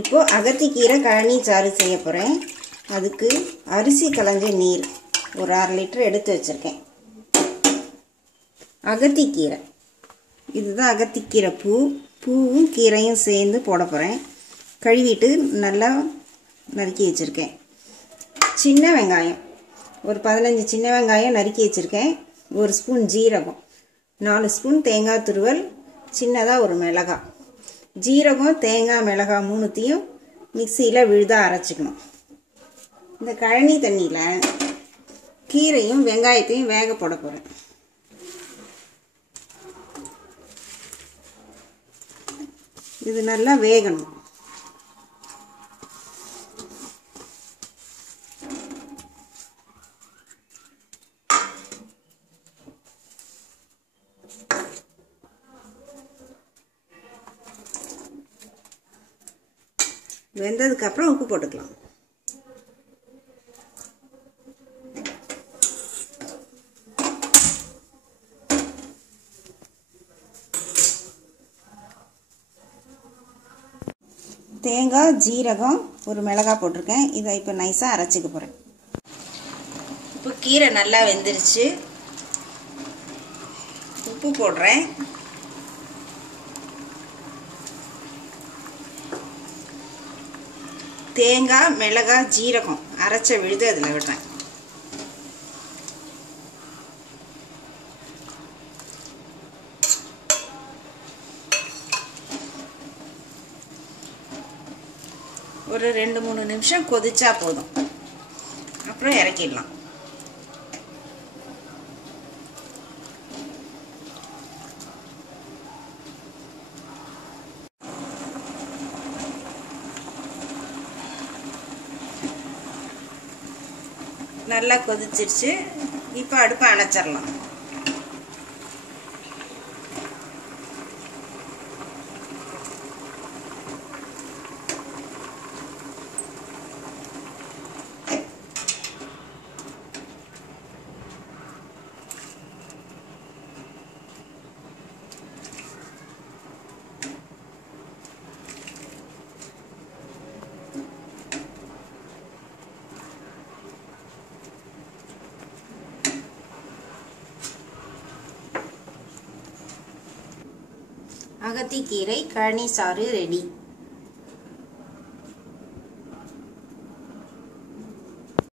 இப்போ அகத்திக்கீரை கழனி சாறு செய்ய போகிறேன். அதுக்கு அரிசி களைஞ்ச நீர் ஒரு 1/2 லிட்டர் எடுத்து வச்சுருக்கேன். அகத்திக்கீரை, இதுதான் அகத்திக்கீரை பூவும் கீரையும் சேர்ந்து போட போகிறேன். கழுவிட்டு நல்லா நறுக்கி வச்சுருக்கேன். சின்ன வெங்காயம் ஒரு 15 சின்ன வெங்காயம் நறுக்கி வச்சுருக்கேன். 1 ஸ்பூன் ஜீரகம், 4 ஸ்பூன் தேங்காய் துருவல், சின்னதாக ஒரு மிளகாய். ஜீரகம் தேங்காய் மிளகாய் 3த்தையும் மிக்சியில் விழுதாக அரைச்சிக்கணும். இந்த கழனி தண்ணியில் கீரையும் வெங்காயத்தையும் வேக போட போகிறேன். இது நல்லா வேகணும். வெந்ததுக்கப்புறம் உப்பு போட்டுக்கலாம். தேங்காய் ஜீரகம் ஒரு மிளகாய் போட்டிருக்கேன். இதை இப்போ நைஸாக அரைச்சிக்க போகிறேன். இப்போ கீரை நல்லா வெந்துருச்சு. உப்பு போடுறேன். தேங்காய் மிளகாய் ஜீரகம் அரைச்ச விழுது அதில் விடுறேன். ஒரு 2-3 நிமிஷம் கொதிச்சா போதும். அப்புறம் இறக்கிடலாம். நல்லா கொதிச்சிருச்சு. இப்போ அடுப்பை அணைச்சிடலாம். அகத்திக்கீரை கழனி சாறு ரெடி.